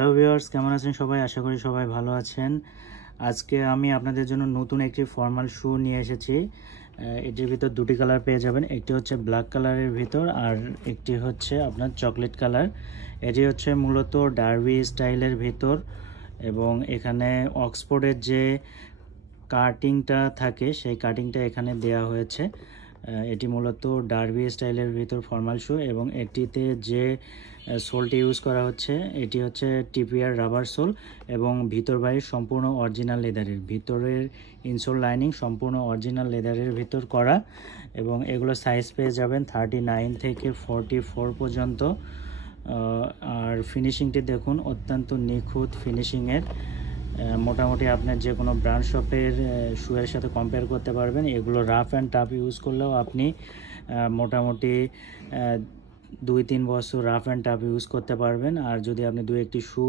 Hello viewers, কেমন আছেন সবাই? আশা করি সবাই ভালো আছেন। আজকে আমি আপনাদের জন্য নতুন একটি ফর্মাল শু নিয়ে এসেছি। এটির ভিতর দুটি কালার পেয়ে যাবেন, একটি হচ্ছে ব্ল্যাক কালারের ভিতর আর একটি হচ্ছে আপনার চকলেট কালার। এটি হচ্ছে মূলত ডার্বি স্টাইলের ভিতর এবং এখানে অক্সফোর্ডের যে কাটিংটা থাকে সেই কাটিংটা এখানে দেয়া হয়েছে। এটি মূলত ডার্বি স্টাইলের ভিতর ফর্মাল শু এবং এটিতে যে সোলটি ইউজ করা হচ্ছে এটি হচ্ছে টিপিআর রাবার সোল এবং ভিতর বাইরে সম্পূর্ণ অরিজিনাল লেদারের, ভিতরের ইনসোল লাইনিং সম্পূর্ণ অরিজিনাল লেদারের ভিতর করা এবং এগুলো সাইজ পেয়ে যাবেন 39 থেকে 44 পর্যন্ত। আর ফিনিশিংটি দেখুন, অত্যন্ত নিখুঁত ফিনিশিংয়ের। মোটামুটি আপনার যে কোনো ব্র্যান্ড শপের শুয়ের সাথে কম্পেয়ার করতে পারবেন। এগুলো রাফ অ্যান্ড টাফ ইউজ করলেও আপনি মোটামুটি 2-3 বছর রাফ অ্যান্ড টাফ ইউজ করতে পারবেন। আর যদি আপনি 2-1টি শু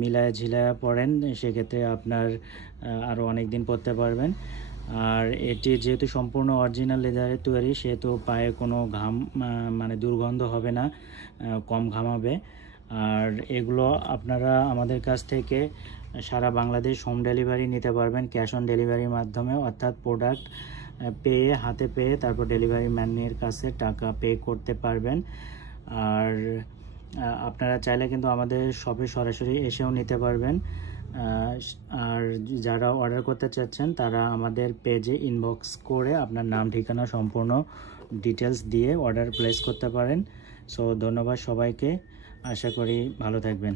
মিলায় ঝিলায় পরেন সেক্ষেত্রে আপনার আরও অনেক দিন পরতে পারবেন। আর এটি যেহেতু সম্পূর্ণ অরিজিনাল লেদারের তৈরি সেহেতু পায়ে কোনো ঘাম মানে দুর্গন্ধ হবে না, কম ঘামাবে। আর এগুলো আপনারা আমাদের কাছ থেকে সারা বাংলাদেশ হোম ডেলিভারি নিতে পারবেন ক্যাশ অন ডেলিভারির মাধ্যমে, অর্থাৎ প্রোডাক্ট পেয়ে হাতে পেয়ে তারপর ডেলিভারি ম্যানের কাছে টাকা পে করতে পারবেন। আর আপনারা চাইলে কিন্তু আমাদের শপে সরাসরি এসেও নিতে পারবেন। আর যারা অর্ডার করতে চাচ্ছেন তারা আমাদের পেজে ইনবক্স করে আপনার নাম ঠিকানা সম্পূর্ণ ডিটেলস দিয়ে অর্ডার প্লেস করতে পারেন। সো ধন্যবাদ সবাইকে, আশা করি ভালো থাকবেন।